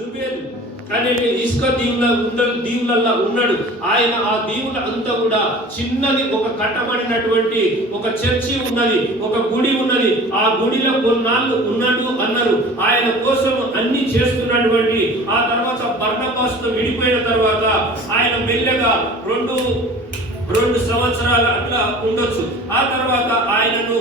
జుబేల్ అనే ఇసుక దీవులల్లా ఉన్నాడు. ఆయన ఆ దీవుల అంతా కూడా చిన్నది ఒక కట్టబడినటువంటి ఒక చర్చి ఉన్నది, ఒక గుడి ఉన్నది. ఆ గుడిలో కొన్నాళ్ళు ఉన్నాడు అన్నారు. ఆయన కోసం అన్ని చేస్తున్నటువంటి ఆ తర్వాత బర్నబాసుతో విడిపోయిన తర్వాత ఆయన మెల్లగా రెండు సంవత్సరాలు అట్లా ఉండొచ్చు. ఆ తర్వాత ఆయనను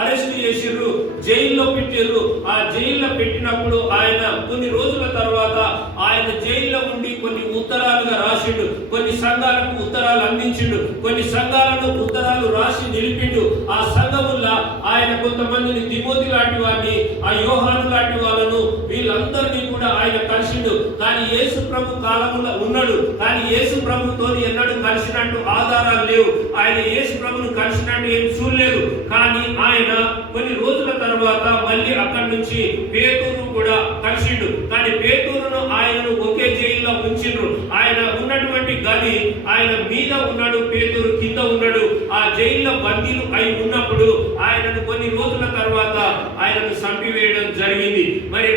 అరెస్ట్ చేసిర్రు, జైల్లో పెట్టిర్రు. ఆ జైల్లో పెట్టినప్పుడు ఆయన కొన్ని రోజుల తర్వాత ఆయన జైల్లో ఉండి కొన్ని ఉత్తరాలుగా రాసిండు, కొన్ని సంఘాలకు ఉత్తరాలు అందించిండు, కొన్ని సంఘాలను ఉత్తరాలు రాసి నిలిపిండు. ఆ సంఘముల్లో ఆయన కొంతమందిని తిమోతి లాంటి వారిని, ఆ యోహాను లాంటి వాళ్ళను వీళ్ళందరినీ కూడా ఆయన కలిసిండు. కానీ యేసు ప్రభు కాలంలో ఉన్నాడు, కానీ యేసు ప్రభుతో ఎన్నడూ కలిసినట్టు ఆధారాలు లేవు. ఆయన యేసు ప్రభును కలిసినట్టు ఏం చూడలేదు. కానీ ఆయన కొన్ని రోజుల తర్వాత మళ్ళీ అక్కడి నుంచి పేతురును కూడా కలిసిండు. కానీ పేతురును ఆయనను ఒకే జైల్లో ఉంచిండ్రు. ఆయన ఉన్నటువంటి గది ఆయన మీద ఉన్నాడు, పేతురు కింద ఉన్నాడు. ఆ జైల్లో బందీలు అయి ఉన్నప్పుడు ఆయనను కొన్ని రోజుల తర్వాత ఆయనను చంపివేయడం జరిగింది. మరి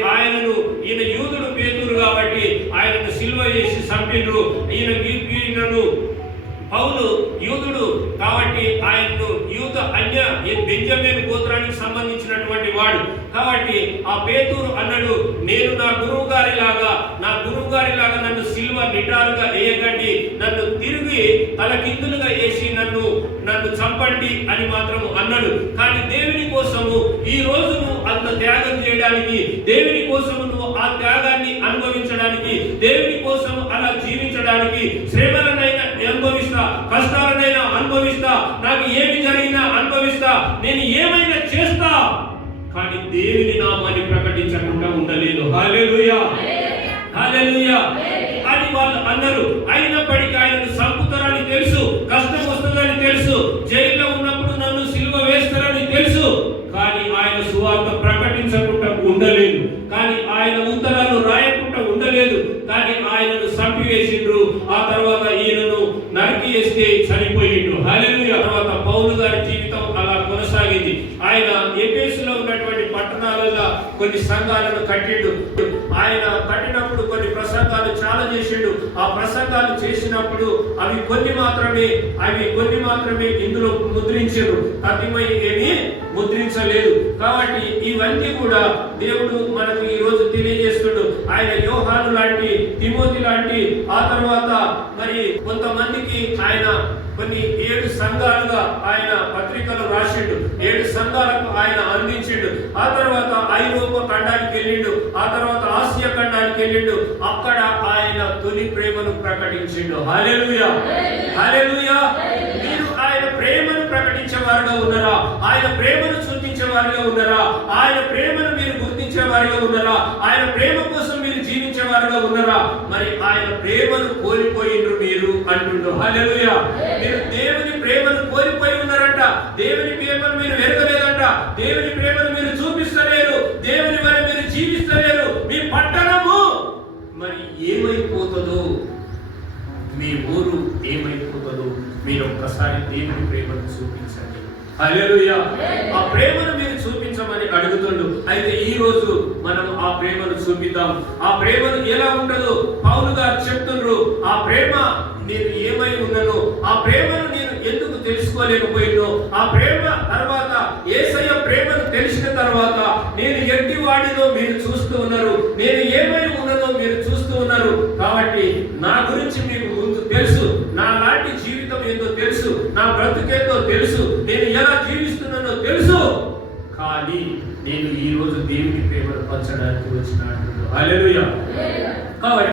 ఈయన యూదుడు పేతురు కాబట్టి ఆయనను సిలువ చేసి చంపిండ్రు. ఈయనను పౌలు యూదుడు కాబట్టి ఆయనను యూద అన్య బెంజమిన్ గోత్రానికి సంబంధించినటువంటి వాడు కాబట్టి ఆ పేతురు అన్నాడు, నేను నా గురువు గారిలాగా నన్ను సిలువ నిటారుగా వేయకండి, నన్ను తిరిగి తలకిందులుగా వేసి నన్ను చంపండి అని మాత్రం అన్నాడు. కానీ దేవుని కోసము ఈ రోజు నువ్వు అంత త్యాగం చేయడానికి, దేవుని కోసము నువ్వు ఆ త్యాగాన్ని అనుభవించడానికి, దేవుని కోసం అలా జీవించడానికి శ్రమలనైనా అనుభవిస్తా, కష్టాలనైనా అనుభవిస్తా, నాకు ఏమి జరిగినా అనుభవిస్తా, నేను ఏమైనా చేస్తా, కానీ దేవుని నామాన్ని ప్రకటించకుండా ఉండలేదు. హల్లెలూయా హల్లెలూయా అని వాళ్ళు అన్నారు. అయినప్పటికీ ఆయనను చంపుతారని తెలుసు, కష్టం వస్తుందని తెలుసు, జైల్లో ఉన్నప్పుడు నన్ను సిలువ వేస్తారని తెలుసు. కానీ ఆయన సువార్త ప్రకటించకుండా ఉండలేదు, కానీ ఆయన ఉత్తరాలు రాయకుండా ఉండలేదు. కానీ ఆయనను చంపివేసిండ్రు. ఆ తర్వాత ఈయనను నరికి వేస్తే చనిపోయిండు. హల్లెలూయా. తర్వాత పౌలు గారి జీవితం అలా కొనసాగింది. ఆయన ఎఫెసులో ఉన్నటువంటి పట్టణాలలో కొన్ని సంఘాలను కట్టిండు. ఆయన కట్టినప్పుడు కొన్ని ప్రసంగాలు చాలా చేసిండు. ఆ ప్రసంగాలు చేసినప్పుడు అవి కొన్ని మాత్రమే ఇందులో ముద్రించారు, ప్రతిమై ఏమీ ముద్రించలేదు. కాబట్టి ఇవన్నీ కూడా దేవుడు మనకు ఈ రోజు తెలియజేస్తుడు. ఆయన యోహాను లాంటి, తిమోతి లాంటి, ఆ తర్వాత మరి కొంతమందికి ఆయన కొన్ని 7 సంఘాలుగా ఆయన పత్రికలు రాసిండు, 7 సంఘాలకు ఆయన అందించిండు. ఆ తర్వాత ఐరోపా ఖండానికి వెళ్ళిండు, ఆ తర్వాత ఆసియా ఖండానికి వెళ్ళిండు. అక్కడ ఆయన తొలి ప్రేమను ప్రకటించిండు. హల్లెలూయా హల్లెలూయా. మీరు ఆయన ప్రేమను ప్రకటించేవారుగా ఉన్నారా? ఆయన ప్రేమను చూపించేవారుగా ఉన్నారా? ఆయన ప్రేమను మీరు గుర్తించేవారుగా ఉన్నారా? ఆయన ప్రేమ కోసం మీరు జీవించేవారుగా ఉన్నారా? మరి ఆయన ప్రేమను కోల్పోయిండ్రు మీరు అంటుండ్రు. హల్లెలూయా. మీరు దేవుని ప్రేమను కోల్పోయి ఉన్నారంట, దేవుని ప్రేమను మీరు ఎరగలేదంట, దేవుని ప్రేమను మీరు చూపిస్తలేరు, దేవుని వల్ల మీరు జీవిస్తలేరు. మీ పట్టణము మరి ఏమైపోతుందో, మీ ఊరు ఏమైపోతుందో మీరు ఒక్కసారి దేవుని ప్రేమను చూపించండి. హల్లెలూయా. ఆ ప్రేమను మీరు చూపించమని అడుగుతుండు. అయితే ఈ రోజు మనం ఆ ప్రేమను చూపిద్దాం. ఆ ప్రేమను ఎలా ఉండదో పౌలు గారు చెప్తుండ్రు. ఆ ప్రేమ నేను ఏమై ఉన్నానో, ఆ ప్రేమను నేను ఎందుకు తెలుసుకోలేకపోయినో, ఆ ప్రేమ తర్వాత యేసయ్య ప్రేమను తెలిసిన తర్వాత నేను ఎట్టి వాడినో మీరు చూస్తూ ఉన్నారు, నేను ఏమై ఉన్నానో మీరు చూస్తూ ఉన్నారు. కాబట్టి నా గురించి మీకు ముందు తెలుసు, నా లాంటి జీవితం ఏందో తెలుసు, నా బ్రతుకేందో తెలుసు, నేను ఎలా జీవిస్తున్నానో తెలుసు. కానీ నేను ఈ రోజు దేవుని ప్రేమను పంచడానికి వచ్చినాను. హల్లెలూయా. కాబట్టి